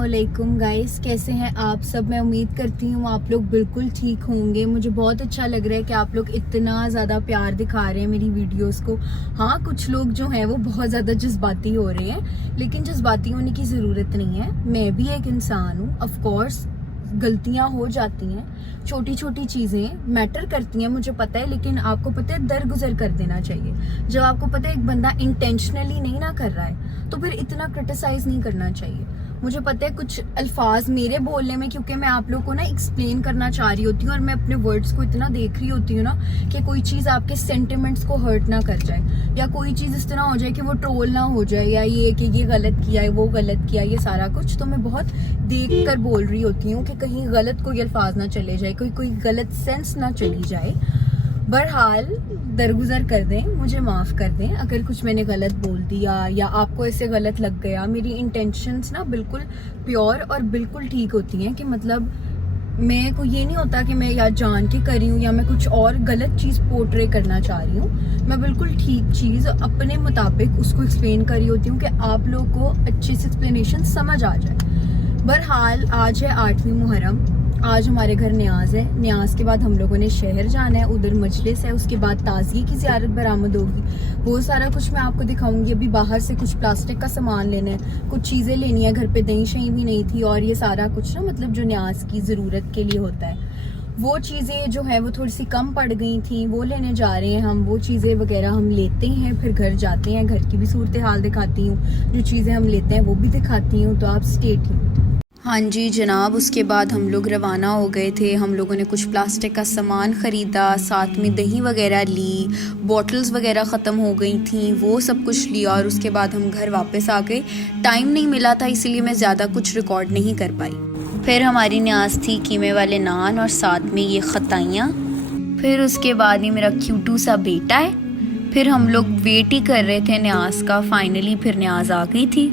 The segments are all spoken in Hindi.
अस्सलामुअलैकुम गाइस, कैसे हैं आप सब। मैं उम्मीद करती हूँ आप लोग बिल्कुल ठीक होंगे। मुझे बहुत अच्छा लग रहा है कि आप लोग इतना ज़्यादा प्यार दिखा रहे हैं मेरी वीडियोस को। हाँ, कुछ लोग जो हैं वो बहुत ज़्यादा जज्बाती हो रहे हैं, लेकिन जज्बाती होने की ज़रूरत नहीं है। मैं भी एक इंसान हूँ, ऑफ कोर्स गलतियां हो जाती हैं, छोटी छोटी चीज़ें मैटर करती हैं, मुझे पता है। लेकिन आपको पता है दरगुजर कर देना चाहिए। जब आपको पता है एक बंदा इंटेंशनली नहीं ना कर रहा है तो फिर इतना क्रिटिसाइज नहीं करना चाहिए। मुझे पता है कुछ अल्फाज मेरे बोलने में, क्योंकि मैं आप लोगों को ना एक्सप्लेन करना चाह रही होती हूँ और मैं अपने वर्ड्स को इतना देख रही होती हूँ ना कि कोई चीज़ आपके सेंटिमेंट्स को हर्ट ना कर जाए, या कोई चीज़ इस तरह हो जाए कि वो ट्रोल ना हो जाए, या ये कि ये गलत किया है, वो गलत किया, ये सारा कुछ। तो मैं बहुत देख कर बोल रही होती हूँ कि कहीं गलत कोई अल्फाज ना चले जाए, कोई गलत सेंस ना चली जाए। बहरहाल दरगुजर कर दें, मुझे माफ़ कर दें अगर कुछ मैंने गलत बोल दिया या आपको ऐसे गलत लग गया। मेरी इंटेंशंस ना बिल्कुल प्योर और बिल्कुल ठीक होती हैं कि मतलब मैं को ये नहीं होता कि मैं या जान के कर रही हूँ या मैं कुछ और गलत चीज़ पोर्ट्रे करना चाह रही हूँ। मैं बिल्कुल ठीक चीज़ अपने मुताबिक उसको एक्सप्लेन कर रही होती हूँ कि आप लोग को अच्छे से एक्सप्लेनेशन समझ आ जाए। बहरहाल आज है 8वीं मुहर्रम। आज हमारे घर न्याज है। न्याज के बाद हम लोगों ने शहर जाना है, उधर मजलिस है, उसके बाद ताज़िये की ज़ियारत बरामद होगी। वो सारा कुछ मैं आपको दिखाऊंगी। अभी बाहर से कुछ प्लास्टिक का सामान लेना है, कुछ चीज़ें लेनी है, घर पे दही शही भी नहीं थी, और ये सारा कुछ ना मतलब जो न्याज की ज़रूरत के लिए होता है, वो चीज़ें जो है वो थोड़ी सी कम पड़ गई थी, वो लेने जा रहे हैं हम। वो चीज़ें वगैरह हम लेते हैं, फिर घर जाते हैं, घर की भी सूरत हाल दिखाती हूँ, जो चीज़ें हम लेते हैं वो भी दिखाती हूँ। तो आप स्टे ट्यून्ड। हाँ जी जनाब, उसके बाद हम लोग रवाना हो गए थे। हम लोगों ने कुछ प्लास्टिक का सामान ख़रीदा, साथ में दही वगैरह ली, बॉटल्स वगैरह ख़त्म हो गई थी, वो सब कुछ लिया, और उसके बाद हम घर वापस आ गए। टाइम नहीं मिला था इसलिए मैं ज़्यादा कुछ रिकॉर्ड नहीं कर पाई। फिर हमारी न्याज थी कीमे वाले नान और साथ में ये खताइयाँ। फिर उसके बाद ही मेरा क्यूटू सा बेटा है। फिर हम लोग वेट ही कर रहे थे न्याज का। फाइनली फिर न्याज आ गई थी।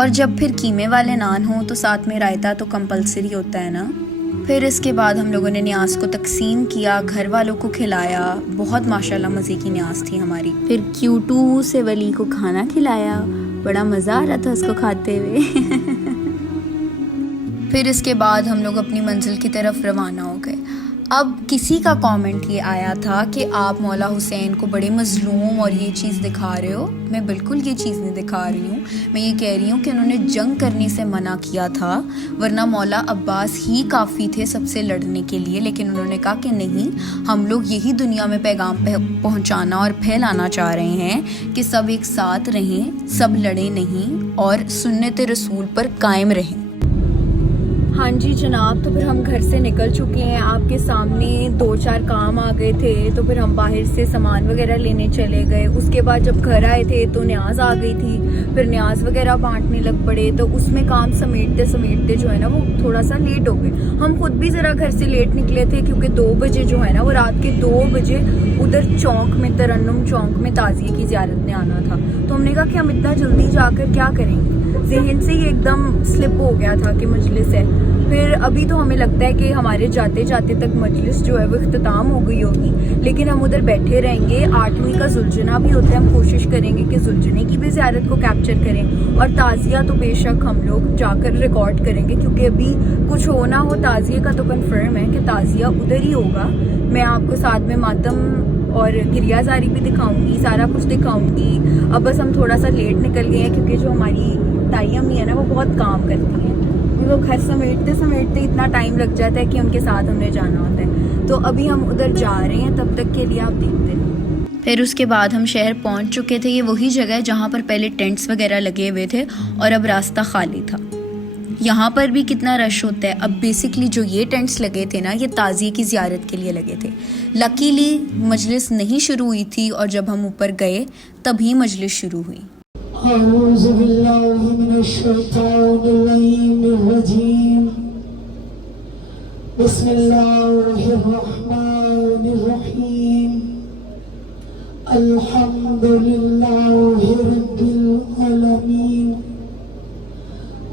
और जब फिर कीमे वाले नान हो तो साथ में रायता तो कंपलसरी होता है ना। फिर इसके बाद हम लोगों ने न्याज को तकसीम किया, घर वालों को खिलाया। बहुत माशाल्लाह मज़े की न्याज थी हमारी। फिर क्यूटू से वली को खाना खिलाया, बड़ा मज़ा आ रहा था उसको खाते हुए। फिर इसके बाद हम लोग अपनी मंजिल की तरफ रवाना हो गए। अब किसी का कमेंट ये आया था कि आप मौला हुसैन को बड़े मजलूम और ये चीज़ दिखा रहे हो। मैं बिल्कुल ये चीज़ नहीं दिखा रही हूँ। मैं ये कह रही हूँ कि उन्होंने जंग करने से मना किया था, वरना मौला अब्बास ही काफ़ी थे सबसे लड़ने के लिए। लेकिन उन्होंने कहा कि नहीं, हम लोग यही दुनिया में पैगाम पहुँचाना और फैलाना चाह रहे हैं कि सब एक साथ रहें, सब लड़े नहीं और सुन्नत रसूल पर कायम रहें। हाँ जी जनाब, तो फिर हम घर से निकल चुके हैं। आपके सामने 2-4 काम आ गए थे, तो फिर हम बाहर से सामान वगैरह लेने चले गए। उसके बाद जब घर आए थे तो न्याज आ गई थी, फिर न्याज वगैरह बांटने लग पड़े। तो उसमें काम समेटते समेटते जो है ना वो थोड़ा सा लेट हो गए। हम खुद भी ज़रा घर से लेट निकले थे, क्योंकि 2 बजे जो है ना वो रात के 2 बजे उधर चौक में, तरन्नुम चौक में ताज़िये की ज़ियारत में आना था। तो हमने कहा कि हम इतना जल्दी जाकर क्या करेंगे, ज़हन से ही एकदम स्लिप हो गया था कि मजलिस है। फिर अभी तो हमें लगता है कि हमारे जाते जाते तक मजलिस जो है वो इख्तिताम हो गई होगी, लेकिन हम उधर बैठे रहेंगे। 8वीं का जुलजना भी होता है, हम कोशिश करेंगे कि जुलजने की भी ज़ियारत को कैप्चर करें, और ताज़िया तो बेशक हम लोग जाकर रिकॉर्ड करेंगे, क्योंकि अभी कुछ हो ना हो ताज़िये का तो कन्फर्म है कि ताज़िया उधर ही होगा। मैं आपको साथ में मातम और गिरियाजारी भी दिखाऊंगी, सारा कुछ दिखाऊंगी। अब बस हम थोड़ा सा लेट निकल गए हैं, क्योंकि जो हमारी ताई अम्मी है ना वो बहुत काम करती हैं। उनको घर समेटते समेटते इतना टाइम लग जाता है कि उनके साथ हमने जाना होता है। तो अभी हम उधर जा रहे हैं, तब तक के लिए आप देखते हैं। फिर उसके बाद हम शहर पहुंच चुके थे। ये वही जगह है जहां पर पहले टेंट्स वगैरह लगे हुए थे और अब रास्ता खाली था। यहाँ पर भी कितना रश होता है। अब बेसिकली जो ये टेंट्स लगे थे ना, ये ताज़िये की ज़ियारत के लिए लगे थे। लकीली मजलिस नहीं शुरू हुई थी, और जब हम ऊपर गए तभी मजलिस शुरू हुई।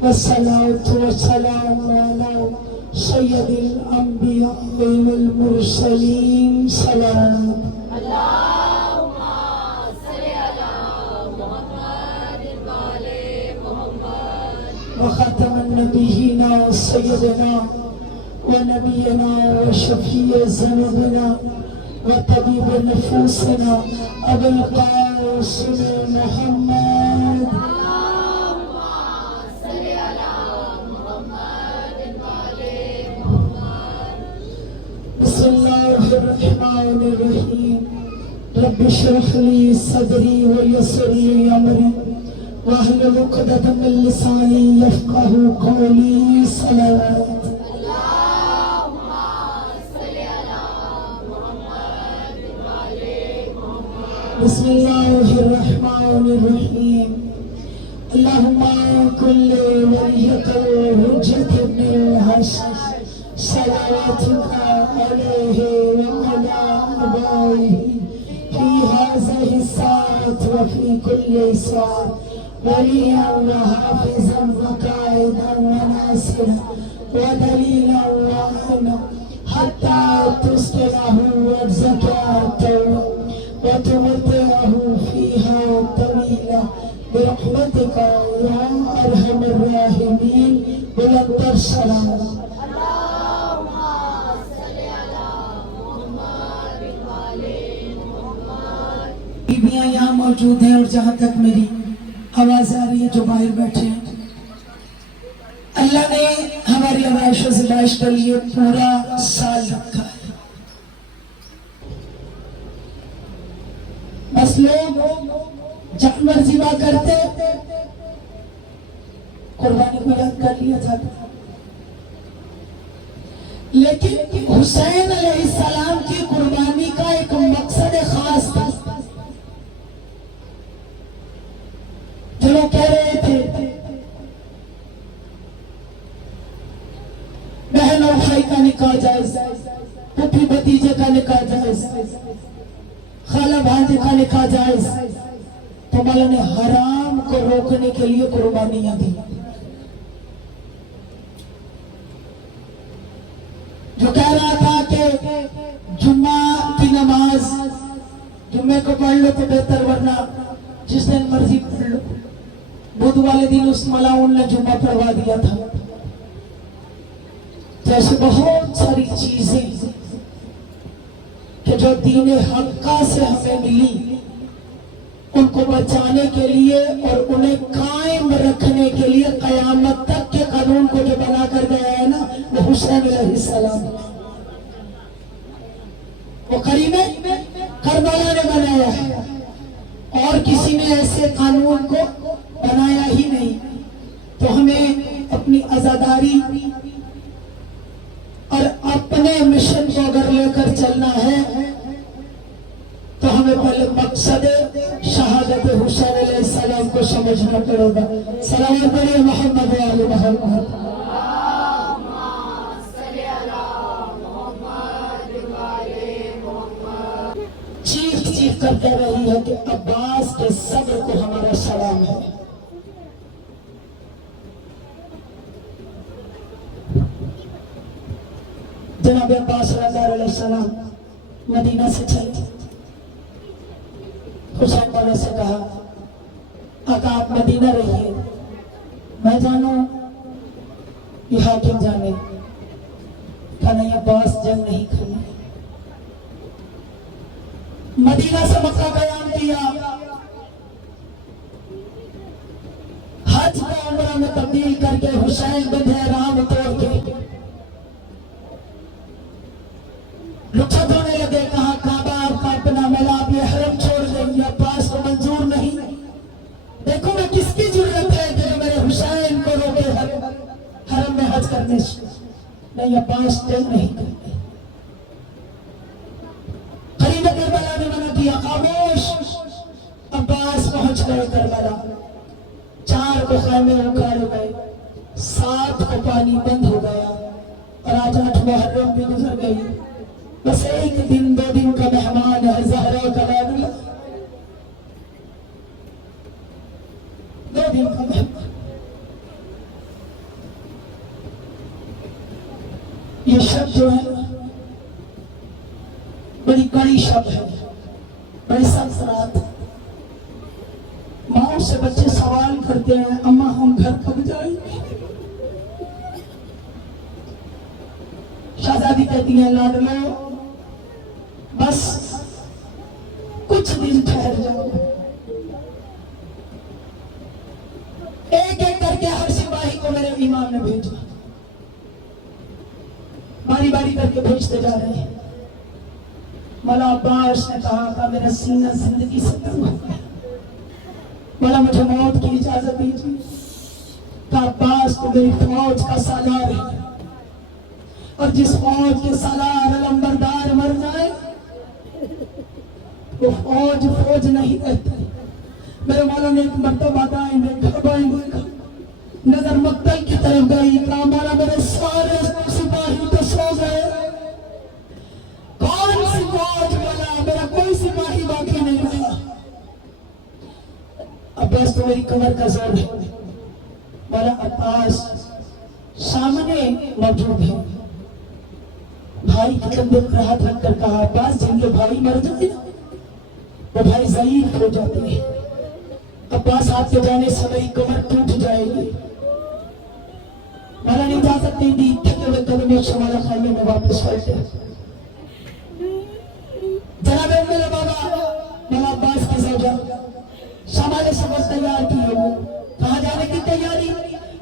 वस्सलातु वस्सलामु अला सय्यदिल अंबिया वल मुरसलीन। सलाम अल्लाहुम्मा सल्लि अला मुहम्मद व आले मुहम्मद व खतमन नबीना सय्यदना व नबीना व शफीए ज़ुनूबना व तबीब नफूसना अबुल क़ासिम मुहम्मद बिस्मिल्लाहिर्रहमानिर्रहीम रब्बि इश्रह ली सदरी व यस्सिर ली अमरी वहलुल उक़दतम मिन लिसानी यफ़क़हू क़ौली सलावत बिस्मिल्लाहिर्रहमानिर्रहीम अल्लाहुम्मा कुल्ली वलियकल हुज्जत इब्निल हसन सलावतुका अलैहि व अला आबाइही फी हाज़िहि साअत व फी कुल्ली साअत वलिय्यन व हाफ़िज़न व क़ाइदन व नासिरन व दलीलन व अमना हत्ता तुस्किनहु वज़कातहु व तुमत्तिअहु फ़ीहा तवीला बिरहमतिका या अरहमर राहिमीन बुलंदतर सलाम। बीबियां यहाँ मौजूद हैं और जहाँ तक मेरी आवाज आ रही है जो बाहर बैठे हैं, अल्लाह ने हमारी आवाज़ ज़िबाइश के लिए पूरा साल रखा है। बस लोग जानवर ज़िबा करते, कुर्बानी को याद कर लिया जाता, लेकिन हुसैन अलैहिस्सलाम की कुर्बानी का एक मकसद खास था। जो लोग कह रहे थे बहन और भाई का निकाह जायज, पुप्पी भतीजे का निकाह जायज, खाला भांजे का निकाह जायज, तो मौला ने हराम को रोकने के लिए कुर्बानियां दी। जो कह रहा था कि जुम्मा की नमाज जुम्मे को पढ़ लो तो बेहतर, वरना जिस दिन मर्जी पढ़ लो, बुध वाले दिन उस मलाउन ने जुम्मा पढ़वा दिया था। जैसे बहुत सारी चीजें कि जो दीन हक्का से हमें मिली, उनको बचाने के लिए और उन्हें कायम रखने के लिए कयामत तक के कानून को जो बना कर गया है ना, वो हुसैन अलैहिस्सलाम, वो करीमे करबला ने बनाया है और किसी ने ऐसे कानून को बनाया ही नहीं। तो हमें अपनी आजादारी और अपने मिशन को अगर लेकर चलना है तो हमें पहले मकसद शहादत हुसैन अलैहिस्सलाम को समझना पड़ेगा। सलावत पढ़िए मोहम्मद व आले मोहम्मद। चीख कर कह रही है कि अब्बास के सब्र को हमारा सलाम है। जनाब अब्बास अलैहिस्सलाम मदीना से चले, हुसैन वाले से कहा, आका आप मदीना रहिए, मैं जानू ये हाकिम जाने, कहा नहीं अब्बास जंग नहीं करनी। मदीना से मक्का बयान दिया, हज को उम्रा में तब्दील करके हुसैन बंधे राम तोड़ के लुटा धोने लगे। कहा काबा आपका अपना, मेरा आप ये हरम छोड़ देंगे, अब्बास को मंजूर नहीं। देखो मैं किसकी जरूरत है कि मेरे हुसैन को रोके हरम में हज करने से। नहीं अब्बास जंग नहीं करते। करीब करबला ने मना किया, खामोश। अब्बास पहुंच गए करबला, 4 को खैमे उखाड़ गए, 7 को पानी बंद हो गया और आज 8 मुहर्रम भी गुजर गई। बस 1 दिन 2 दिन का मेहमान है ज़हरा का लाडला, 2 दिन का मेहमान। ये शब्द जो है बड़ी कड़ी शब्द है, बड़ी सख्त रात। माओ से बच्चे सवाल करते हैं, अम्मा हम घर कब जाएंगे? शहजादी कहती है लाड लो, बस कुछ दिन ठहर जाओ। एक एक करके हर सिपाही को मेरे इमाम ने भेजा, बारी बारी करके भेजते जा रहे हैं। मौला अब्बास ने कहा था मेरा सीना जिंदगी से तंग हो गया, मौला मुझे मौत की इजाजत दीजिए। का अब्बास तो मेरी फौज का सालार है, और जिस फौज के सालार अलंबरदार मर जाए वो फौज फौज नहीं रहती। मेरे मौला ने एक मर्तबा दाएं देखा बाएं देखा, नजर मक्तल की तरफ गई, कहा मौला मेरे सारे सिपाही तो सो गए, कौन सी फौज बना, मेरा कोई सिपाही बाकी नहीं रहा। अब्बास तो मेरी कमर का जोर है। मौला अब्बास सामने मौजूद है, भाई के कंधे पर हाथ रखकर कहा अब्बास जिनके भाई मर जाते वो भाई ज़ईफ हो जाते हैं। अब्बास हाथ के जाने से मेरी कमर टूट जाएगी। मौला ने इजाजत नहीं दी, थके हुए कदमों से मौला खाने में वापस पलटे। जनाब मेरे बाबा मौला अब्बास की सौजा सामान्य सबक तैयार की हो, कहाँ जाने की तैयारी?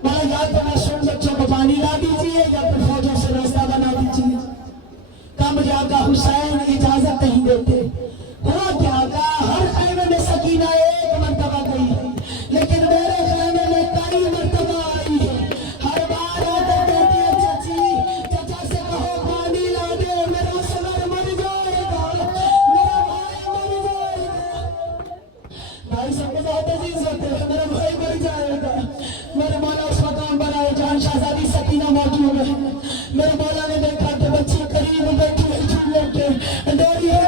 मौला या तो मासूम बच्चों को पानी ला दीजिए या फिर फौजों से रास्ता बना दीजिए। कहा मुझे आका हुसैन इजाजत नहीं देते। हुआ क्या आका, हर खैमे में सकीना एक मर्तबा गई है, लेकिन मेरे खैमे में कई मर्तबा आई है। हर बार आकर कहती है चाची, चाचा से कहो पानी ला दे, मेरा सगर मर जाएगा, मेरा भाई मर जाएगा। भाई सबको बहुत अजीज होते हैं, मेरा भाई मर जाएगा। मेरे मौला उस मकाम पर आए जहाँ शहजादी सकीना मौजूद है। मेरे मौला ने देखा कि बच्ची करीब बैठी है झूले के, डोरी है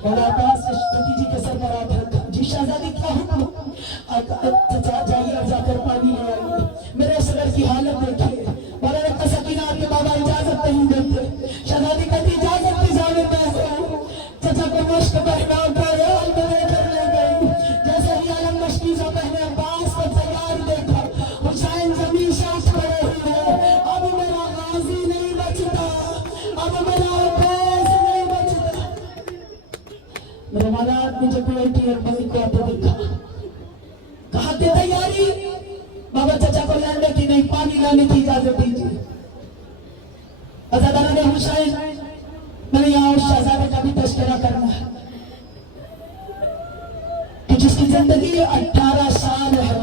मौला अब्बास ने बेटी जी के सर पर हाथ रखा, जी शहजादी क्या हुक्म? चाचा जाइए और जाकर पानी ले आइए, मेरे सगर की हालत देखिए। मौला ने कहा सकीना आपके बाबा इजाजत नहीं देते। शहजादी कहती इजाजत की जाने चाचा को मश्क पहनाओ का यार मेरे घर ले गई। जैसे ही आलम मश्कीज़ा पहने अब्बास को तैयार देखा, हुसैन जमीन से उठ खड़े हुए। अब मेरा गाजी नहीं बचता, अब मेरा अब्बास नहीं बचता। मेरे मौला ने जब बेटी और बहू को आते देखा, कहा थे तैयारी? बाबा चाचा को लाने की नहीं, पानी लाने की इजाजत दीजिए। अज़ादार ने हुसैन मैंने यहाँ उस शहजादे का भी तस्करा करना है कि जिसकी जिंदगी 18 साल है।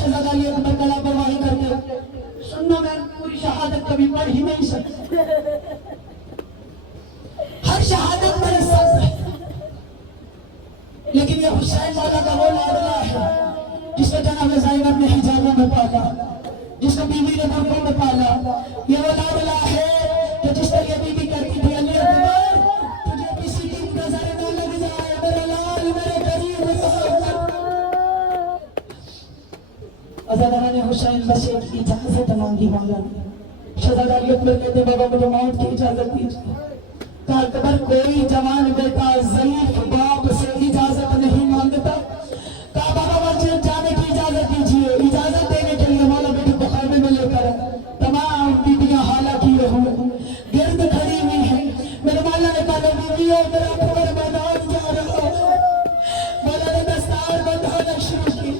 शहजादा ये कला परवाही करते सुनना, मैं पूरी शहादत कभी पढ़ ही नहीं सकती। हर शहादत मेरे साथ है, लेकिन ये हुसैन मौला का वो लाडला है जिसको जनाब ज़ैनब ने हिजाबों में पाला, जिसको बीवी ने बुर्कों में पाला। ये वो लाडला है कि जिस तरह ये बीवी कहती थी अली अकबर तुझे किसी की नजर न लग जाए, मेरे लाल मेरे करीब अज़ादारा ने हुसैन बस एक इजाजत मांगी मौला ने। शहजादा अली अकबर कहते बाबा मुझे मौत की इजाजत दीजिए। कहा अकबर कोई जवान बेटा ज़ईफ बाप से इजाजत नहीं मांगता। कहा बाबा मुझे जाने की इजाजत दीजिए। इजाजत देने के लिए मौला बेटी को खैमे में लेकर तमाम बीबियां हाला किए हुए गिरद खड़ी हुई है। मेरे मौला ने कहा बीवियों मेरा अकबर मैदान जा रहा है। मौला ने दस्तार बंधाना शुरू की,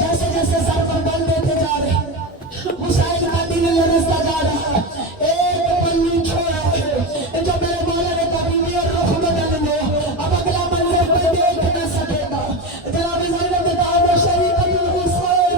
जैसे जैसे सर पर बल देते जा रहे हुसैन का दिल लरसता जा रहा। एक पल्ली छोड़ा है जो मेरे मौला ने कहा बीवी और रुख बदल लो, अब अगला मंजर कोई देख न सकेगा। जनाब ज़ैनब ने कहा वो शरीकतुल हुसैन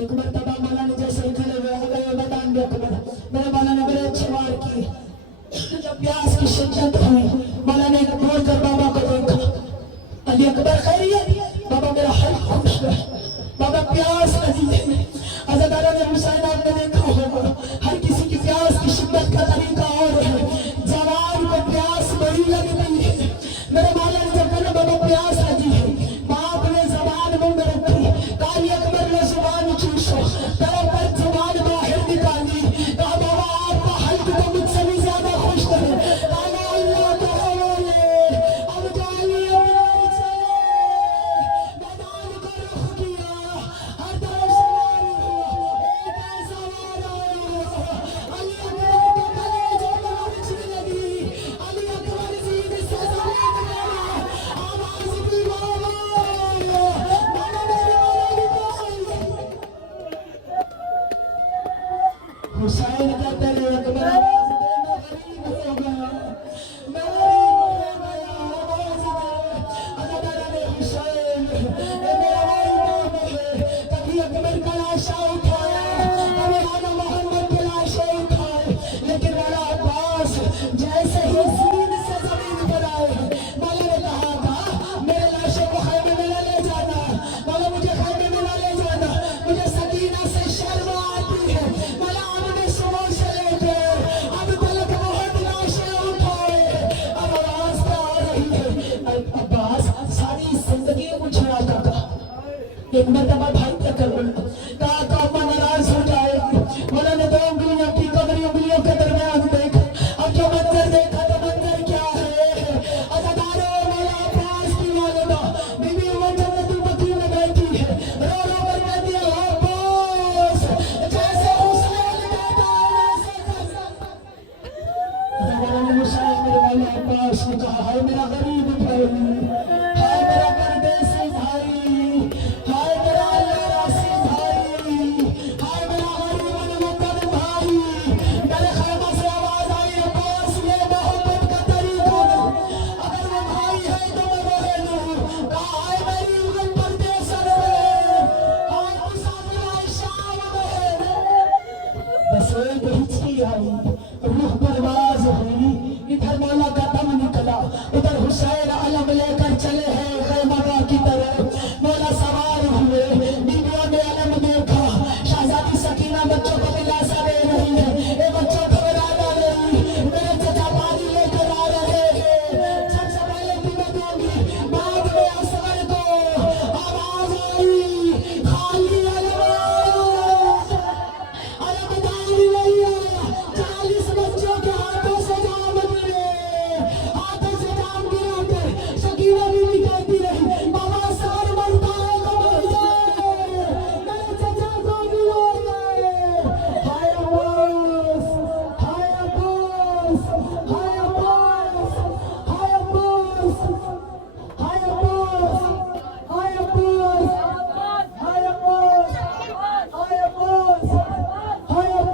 एक मरतबा मौला ने जैसे ही खड़े हुए आ गए मैदान में अकबर, मेरे मौला ने बड़े अच्छे वार किए। जब प्यास की शिद्दत हुई, मौला ने बोल कर बाबा को देखा, अली अकबर खैरियत? बाबा मेरा हल खुश है, बाबा प्यास लगी है। अज़ादारा ने हुसैन आपने देखा होगा, हर किसी की प्यास की शिद्दत का तरीका और है। जवान को प्यास बड़ी लगती है। मेरे मौला ने जब कहा बाबा प्यास लगी है, बाप ने जबान मुंह में रखी, काली अकबर ने जुबान चूसो, तेरे पर जुबान बाहर निकाली, कहा बाबा आपका हल्क तो मुझसे भी ज्यादा खुश है। काला अल्लाह तो बोले, अब जाली अकबर चले, मैदान को रुख किया, हर तरफ सवार हुआ, एक ऐसा वार आया, अली अकबर के कलेजे में आग लगी, अली अकबर जीद से जमीन में आवाज की बाबा, मैंने मेरे वाले हुसैन कहते हैं अकबर आवाज देना गरीब हो गया, मैं गरीब हो गया, आवाज दे। अज़ादारा ने हुसैन मेरा भाई नाम है, कभी अकबर का लाशा उठाया, कभी आना मोहम्मद की लाशें उठाए, लेकिन वाला अब्बास जैसे ही सीन से जमीन पर आए, मौला ने कहा था मेरे लाशों को खैमे में न ले जाना, मौला मुझे खैमे में न ले जाना, मुझे सकीना से शर्म आती है। मौला हमने सुबह से लेके अब तक बहुत लाशें उठाए, अब आवाज क्या आ रही है? अब्बास सारी जिंदगी मुझे आता था, एक मरतबा भाई तक कहा कौमा नाराज हो जाएगी। मौला ने 2 उंगलियों की कमरी उंगलियों के दरमियान देखा, अब जो मंजर देखा तो मंजर क्या है? अज़ादारों मौला अब्बास की वालिदा बीबी उमर जन्नतुल बकी में बैठी है, रो रो कर कहती है अब्बास जैसे हुसैन कहता है वैसे कर। अज़ादारों ने हुसैन मेरे मौला अब्बास ने कहा हाय मेरा गरीब भाई, हाय मेरा परदेसी भाई, हाय मेरा अल्लाह भाई, हाय मेरा गरीब मुकद्दर भाई। मेरे खैमा से आवाज आई अब्बास ये मोहब्बत का तरीका नहीं, अगर वो भाई है तो मैं रोए लूं, कहा हाय मेरी उगल परदेसन में, हाय मुसाफिर शाम में। बस एक हिचकी आई, रूह परवाज हुई, इधर मौला का दम निकला, उधर हुसैन अलम लेकर चले हैं खैमा की तरफ। मौला सवार हुए, बीवियों ने अलम देखा, शहजादी सकीना बच्चों को दिलासा दे रही है, ये बच्चों को घबराना नहीं, मेरे चचा पानी लेकर आ रहे हैं, सबसे पहले तुम्हें दूंगी, बाद में असगर को। आवाज आई खाली अलम दानी नहीं आया, 40 बच्चों के हाथों से जाम गिरे, हाथों से जाम गिराते सकीना बीवी कहती रही बाबा सर मरता है तो मर जाए, मेरे चचा को भी लो गए। हाय अब्बास, हाय अब्बास, हाय अब्बास, हाय अब्बास, हाय अब्बास, हाय अब्बास, हाय अब्बास, हाय अब्बास, हाय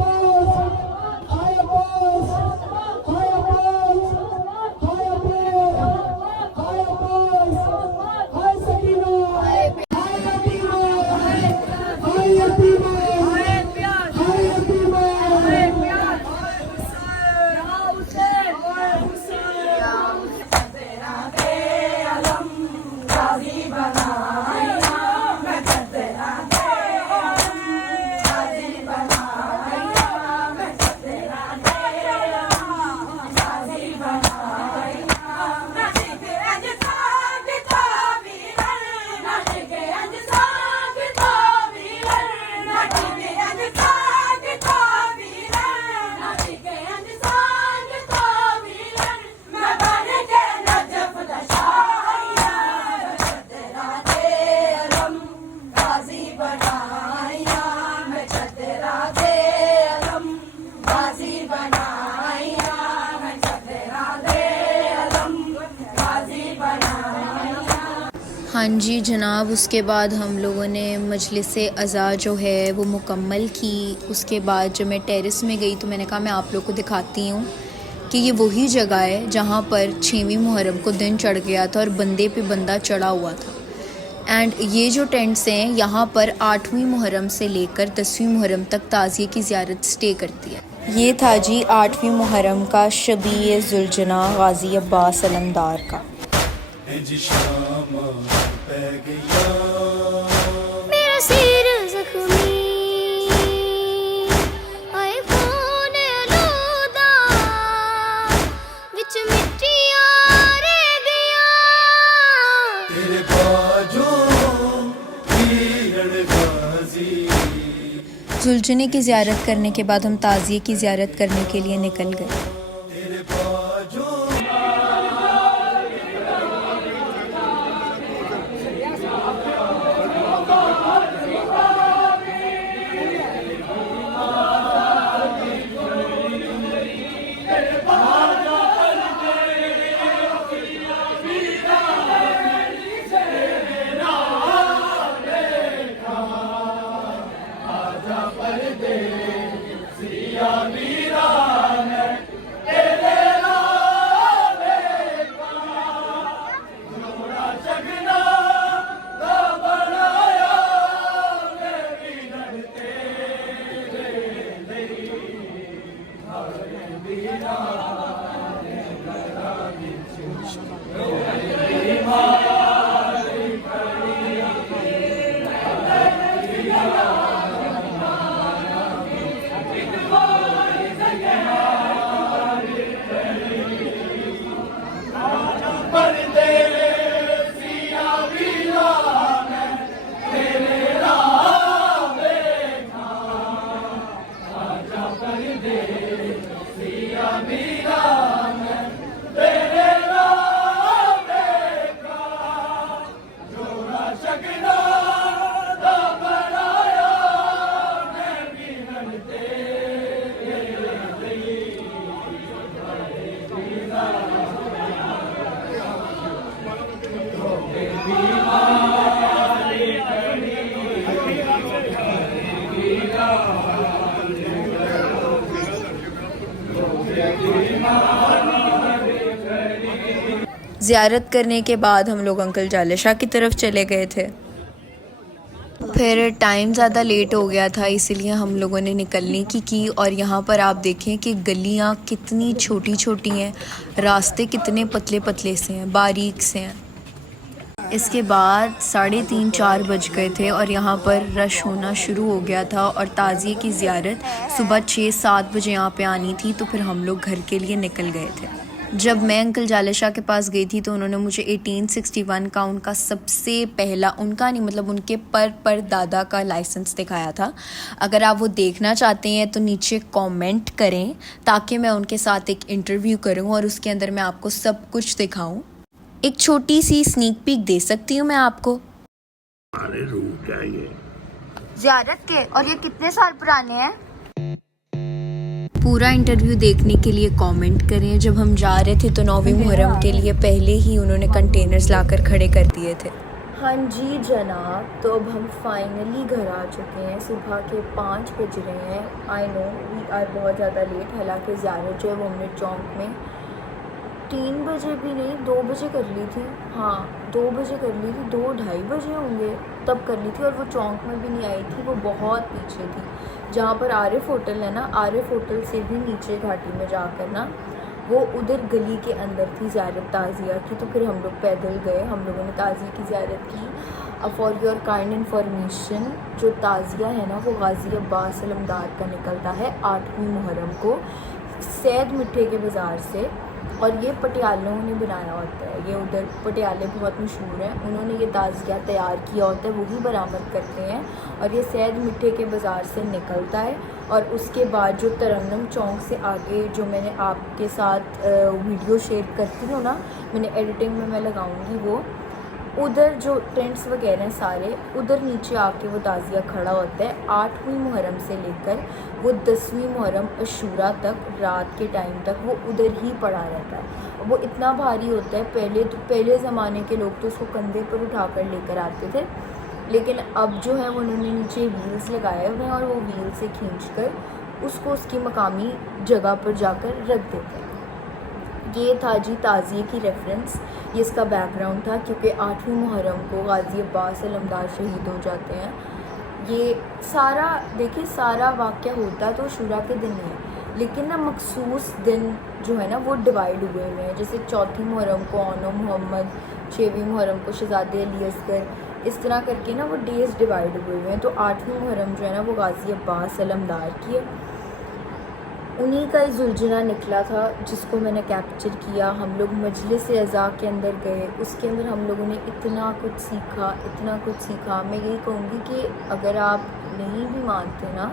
अब्बास, हाय अब्बास, हाय अब्बास, हाय अब्बास, हाय अब्बास, हाय सकीना, हाय यतीमा, हाय यतीमा, हाय यतीमा, हाँ जी जनाब, उसके बाद हम लोगों ने मजलिस अज़ा जो है वो मुकम्मल की। उसके बाद जब मैं टेरेस में गई तो मैंने कहा मैं आप लोग को दिखाती हूँ कि ये वही जगह है जहाँ पर 6वीं मुहर्रम को दिन चढ़ गया था और बंदे पे बंदा चढ़ा हुआ था। एंड ये जो टेंट्स हैं यहाँ पर 8वीं मुहर्रम से लेकर 10वीं मुहर्रम तक ताज़िये की ज़ियारत स्टे करती है। ये था जी 8वीं मुहर्रम का शबी जुलजना गाजी अब्बास अलमदार का। मेरा सिर ज़ख्मी आए कौन आलूदा विच मिट्टियां रह गया तेरे बाजों जुलझने की ज़ियारत करने के बाद हम ताज़िये की ज़ियारत करने के लिए निकल गए। ज़ियारत करने के बाद हम लोग अंकल जाले शाह की तरफ चले गए थे। फिर टाइम ज़्यादा लेट हो गया था इसलिए हम लोगों ने निकलने की और यहाँ पर आप देखें कि गलियाँ कितनी छोटी छोटी हैं, रास्ते कितने पतले पतले से हैं, बारीक से हैं। इसके बाद 3:30-4 बज गए थे और यहाँ पर रश होना शुरू हो गया था और ताज़िये की ज़ियारत सुबह 6-7 बजे यहाँ पे आनी थी, तो फिर हम लोग घर के लिए निकल गए थे। जब मैं अंकल जाले शाह के पास गई थी तो उन्होंने मुझे 1861 का उनका सबसे पहला, उनका नहीं मतलब उनके पर दादा का लाइसेंस दिखाया था। अगर आप वो देखना चाहते हैं तो नीचे कमेंट करें ताकि मैं उनके साथ एक इंटरव्यू करूं और उसके अंदर मैं आपको सब कुछ दिखाऊं। एक छोटी सी स्नीक पीक दे सकती हूँ मैं आपको। अरे रूह क्या ये ज़ियारत के, और ये कितने साल पुराने हैं? पूरा इंटरव्यू देखने के लिए कमेंट करें। जब हम जा रहे थे तो 9वीं मुहर्रम के लिए पहले ही उन्होंने कंटेनर्स लाकर खड़े कर दिए थे। हाँ जी जनाब, तो अब हम फाइनली घर आ चुके हैं। सुबह के 5 बज रहे हैं। आई नो वी आर बहुत ज़्यादा लेट। हालांकि ज़ियारत जो है वो हमने चौंक में 3 बजे भी नहीं 2 बजे कर ली थी। हाँ 2 बजे कर ली थी, 2-2:30 बजे होंगे तब कर ली थी। और वो चौंक में भी नहीं आई थी, वो बहुत पीछे थी जहाँ पर आरिफ होटल है ना। आरिफ होटल से भी नीचे घाटी में जाकर ना वो उधर गली के अंदर थी ज़ियारत ताज़िया की। तो फिर हम लोग पैदल गए, हम लोगों ने ताज़िया की ज़ियारत की। अब फॉर योर काइंड इन्फॉर्मेशन, जो ताज़िया है ना वो गाजी अब्बास अलमदार का निकलता है 8वीं मुहर्रम को सैद मिठे के बाज़ार से। और ये पटियालों ने बनाया होता है, ये उधर पटियाले बहुत मशहूर हैं, उन्होंने ये ताज़िया तैयार किया होता है, वही बरामद करते हैं। और ये सैद मिठे के बाज़ार से निकलता है। और उसके बाद जो तरन्नुम चौक से आगे जो मैंने आपके साथ वीडियो शेयर करती हूँ ना, मैंने एडिटिंग में मैं लगाऊंगी वो, उधर जो टेंट्स वगैरह हैं सारे, उधर नीचे आके वो ताज़िया खड़ा होता है। 8वीं मुहर्रम से लेकर वो 10वीं मुहर्रम अशूरा तक, रात के टाइम तक वो उधर ही पड़ा रहता है। वो इतना भारी होता है, पहले ज़माने के लोग तो उसको कंधे पर उठा कर लेकर आते थे, लेकिन अब जो है उन्होंने नीचे व्हील्स लगाए हुए हैं और वो व्हील से खींच कर उसको उसकी मकामी जगह पर जाकर रख देते हैं। ये था जी ताज़िए की रेफरेंस, ये इसका बैकग्राउंड था, क्योंकि 8वीं मुहर्रम को गाज़ी अब्बास अलमदार शहीद हो जाते हैं। ये सारा देखिए, सारा वाक़या होता तो शुरा के दिन है, लेकिन ना मखसूस दिन जो है ना वो डिवाइड हुए हुए हैं। जैसे 4थी मुहर्रम को ओनो मोहम्मद, 6वीं मुहर्रम को शहज़ादे अली असगर, इस तरह करके ना वो डेज़ डिवाइड हुए हुए हैं। तो 8वीं मुहर्रम जो है ना वो गाज़ी अब्बास अलमदार की है। उन्हीं का जुलझना निकला था जिसको मैंने कैप्चर किया। हम लोग मजलिस अज़ा के अंदर गए, उसके अंदर हम लोगों ने इतना कुछ सीखा, इतना कुछ सीखा। मैं यही कहूँगी कि अगर आप नहीं भी मानते ना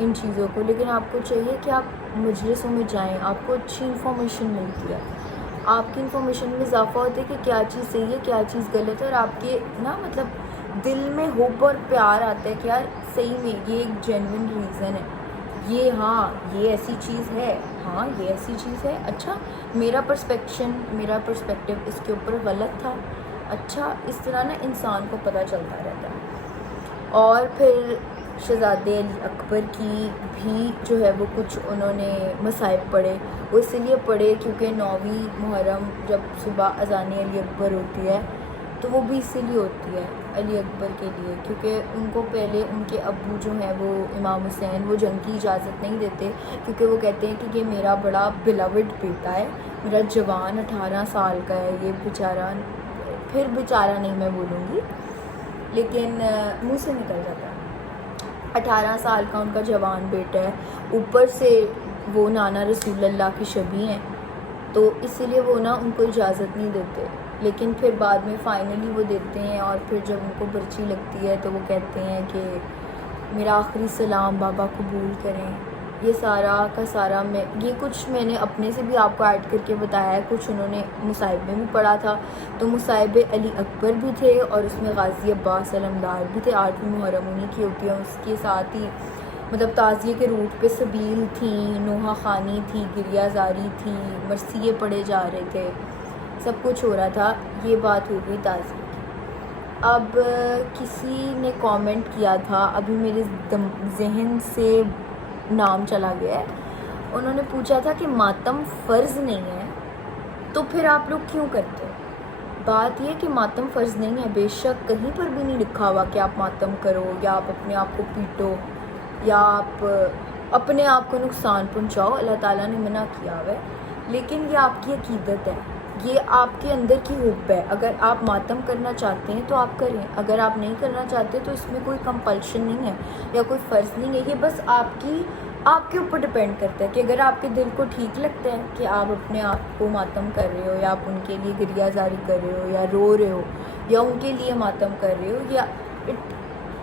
इन चीज़ों को, लेकिन आपको चाहिए कि आप मजलिसों में जाएं, आपको अच्छी इन्फॉर्मेशन मिलती है, आपकी इन्फॉर्मेशन में इजाफा होता है कि क्या चीज़ सही है, क्या चीज़ गलत है, और आपके ना मतलब दिल में होप और प्यार आता है कि यार सही में ये एक जेन्युइन रीज़न है, ये हाँ ये ऐसी चीज़ है, हाँ ये ऐसी चीज़ है, अच्छा मेरा पर्सपेक्टिव इसके ऊपर गलत था, अच्छा इस तरह ना इंसान को पता चलता रहता है। और फिर शहज़ादे अली अकबर की भी जो है वो कुछ उन्होंने मसाइब पढ़े, वो इसलिए पढ़े क्योंकि 9वीं मुहर्रम जब सुबह अज़ान अली अकबर होती है तो वो भी इसीलिए होती है अली अकबर के लिए, क्योंकि उनको पहले उनके अब्बू जो हैं वो इमाम हुसैन वो जंग की इजाज़त नहीं देते, क्योंकि वो कहते हैं कि ये मेरा बड़ा बिलवड बेटा है, मेरा जवान 18 साल का है, ये बेचारा, फिर बेचारा नहीं मैं बोलूँगी लेकिन मुँह से निकल जाता है, 18 साल का उनका जवान बेटा है, ऊपर से वो नाना रसूलुल्लाह की शबी हैं, तो इसीलिए वो ना उनको इजाज़त नहीं देते। लेकिन फिर बाद में फ़ाइनली वो देते हैं, और फिर जब उनको पर्ची लगती है तो वो कहते हैं कि मेरा आखिरी सलाम बाबा कबूल करें। ये सारा का सारा ये कुछ मैंने अपने से भी आपको ऐड करके बताया है, कुछ उन्होंने मुसाइब में भी पढ़ा था, तो मुसाइब अली अकबर भी थे और उसमें गाज़ी अब्बास अलमदार भी थे। 8वीं मुहर्रम उन्हीं की होती है, उसके साथ ही मतलब ताज़िए के रूट पे सबील थी, नोहा खानी थी, गिरियाजारी थी, मरसिए पढ़े जा रहे थे, सब कुछ हो रहा था। ये बात हो गई ताज़िए की। अब किसी ने कमेंट किया था, अभी मेरे जहन से नाम चला गया है, उन्होंने पूछा था कि मातम फ़र्ज़ नहीं है तो फिर आप लोग क्यों करते हो। बात यह कि मातम फ़र्ज़ नहीं है, बेशक कहीं पर भी नहीं लिखा हुआ कि आप मातम करो या आप अपने आप को पीटो या आप अपने आप को नुकसान पहुंचाओ, अल्लाह ताला ने मना किया हुआ है, लेकिन ये आपकी अकीदत है, ये आपके अंदर की हुब है। अगर आप मातम करना चाहते हैं तो आप करें, अगर आप नहीं करना चाहते तो इसमें कोई कंपल्शन नहीं है या कोई फ़र्ज़ नहीं है, ये बस आपके ऊपर डिपेंड करता है कि अगर आपके दिल को ठीक लगता है कि आप अपने आप को मातम कर रहे हो या आप उनके लिए गिरियाजारी कर रहे हो या रो रहे हो या उनके लिए मातम कर रहे हो, या इट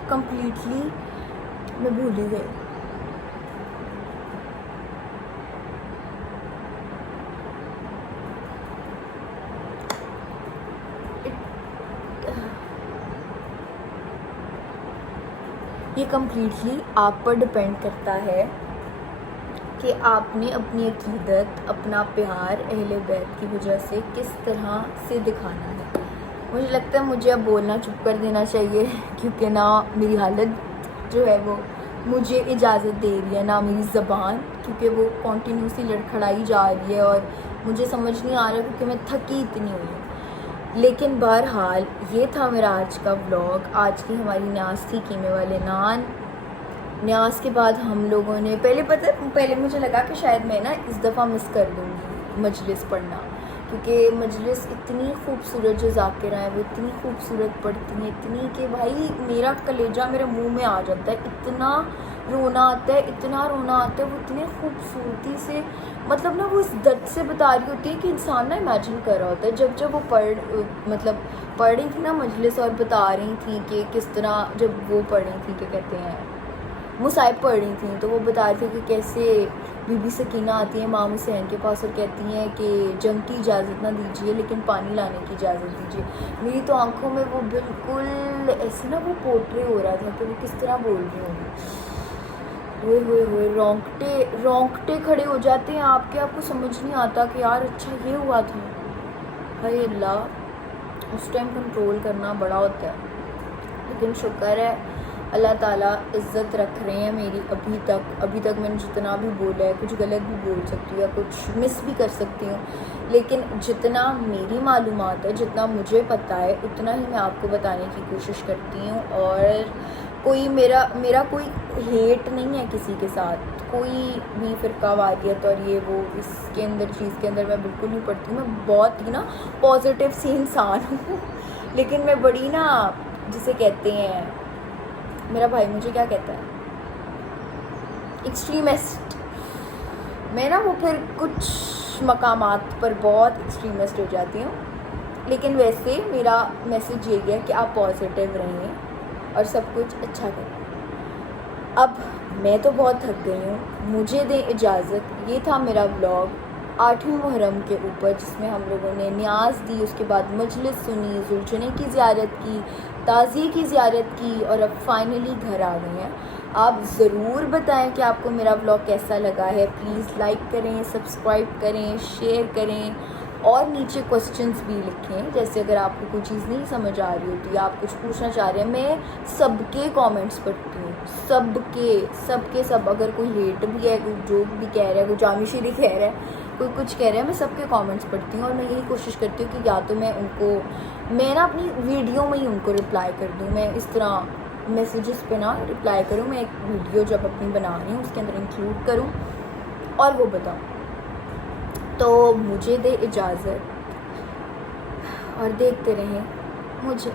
कम्प्लीटली मैं भूल ही गई। ये कम्प्लीटली आप पर डिपेंड करता है कि आपने अपनी अकीदत, अपना प्यार अहले बैत की वजह से किस तरह से दिखाना है। मुझे लगता है मुझे अब बोलना चुप कर देना चाहिए, क्योंकि ना मेरी हालत जो है वो मुझे इजाज़त दे रही है, ना मेरी ज़बान, क्योंकि वो कॉन्टीन्यूसली लड़खड़ाई जा रही है और मुझे समझ नहीं आ रहा क्योंकि मैं थकी इतनी हुई। लेकिन बहरहाल ये था मेरा आज का व्लॉग। आज की हमारी न्याज़ थी कीमे वाले नान। न्याज़ के बाद हम लोगों ने पहले मुझे लगा कि शायद मैं ना इस दफ़ा मिस कर दूँगी मजलिस पढ़ना, क्योंकि मजलिस इतनी खूबसूरत जो ज़ाकिरा है वो इतनी खूबसूरत पढ़ती हैं, इतनी कि भाई मेरा कलेजा मेरे मुंह में आ जाता है, इतना रोना आता है, इतना रोना आता है, वो इतनी खूबसूरती से मतलब ना वो इस दर्द से बता रही होती है कि इंसान ना इमेजिन कर रहा होता है। जब वो पढ़ रही थी ना मजलिस और बता रही थी कि किस तरह जब वो पढ़ रही थी, क्या कहते हैं, मुसाइब पढ़ रही थी, तो वो बता रही थी कि कैसे बीबी सकीना आती है इमाम हुसैन के पास और कहती हैं कि जंग की इजाज़त ना दीजिए लेकिन पानी लाने की इजाज़त दीजिए। मेरी तो आंखों में वो बिल्कुल ऐसे ना वो पोर्ट्रे हो रहा था कि वो किस तरह बोल रही होंगी। हुए रोंगटे खड़े हो जाते हैं आपको समझ नहीं आता कि यार अच्छा ये हुआ था। हाय अल्लाह, उस टाइम कंट्रोल करना बड़ा होता है, लेकिन शुक्र है अल्लाह ताला इज़्ज़त रख रहे हैं मेरी अभी तक मैंने जितना भी बोला है, कुछ गलत भी बोल सकती हूँ या कुछ मिस भी कर सकती हूँ, लेकिन जितना मेरी मालूमात है, जितना मुझे पता है, उतना ही मैं आपको बताने की कोशिश करती हूँ। और कोई मेरा कोई हेट नहीं है किसी के साथ, कोई भी फ़िरकावारियत और ये वो इसके अंदर चीज़ के अंदर मैं बिल्कुल नहीं पढ़ती। मैं बहुत ही ना पॉजिटिव सी इंसान हूँ लेकिन मैं बड़ी ना, जिसे कहते हैं, मेरा भाई मुझे क्या कहता है, एक्सट्रीमिस्ट। मैं ना वो फिर कुछ मकामात पर बहुत एक्सट्रीमिस्ट हो जाती हूँ। लेकिन वैसे मेरा मैसेज यही है कि आप पॉजिटिव रहें और सब कुछ अच्छा करें। अब मैं तो बहुत थक गई हूँ, मुझे दें इजाज़त। ये था मेरा व्लॉग 8वीं मुहर्रम के ऊपर, जिसमें हम लोगों ने न्याज दी, उसके बाद मजलिस सुनी, जुलझुने की ज़ियारत की, ताज़िए की ज़ियारत की और अब फाइनली घर आ गए हैं। आप ज़रूर बताएं कि आपको मेरा व्लॉग कैसा लगा है। प्लीज़ लाइक करें, सब्सक्राइब करें, शेयर करें और नीचे क्वेश्चंस भी लिखें। जैसे अगर आपको कोई चीज़ नहीं समझ आ रही होती या आप कुछ पूछना चाह रहे हैं, मैं सबके कमेंट्स पढ़ती हूँ, सबके सब। अगर कोई हेट भी है, कोई जोक भी कह रहा है, कोई जामिशीरी कह रहा है, कोई कुछ कह रहा है, मैं सबके कमेंट्स पढ़ती हूँ। और मैं यही कोशिश करती हूँ कि या तो मैं ना अपनी वीडियो में ही उनको रिप्लाई कर दूँ। मैं इस तरह मैसेजेस पे ना रिप्लाई करूँ, मैं एक वीडियो जब अपनी बना रही हूँ उसके अंदर इंक्लूड करूँ और वो बताऊँ। तो मुझे दे इजाज़त और देखते रहें मुझे।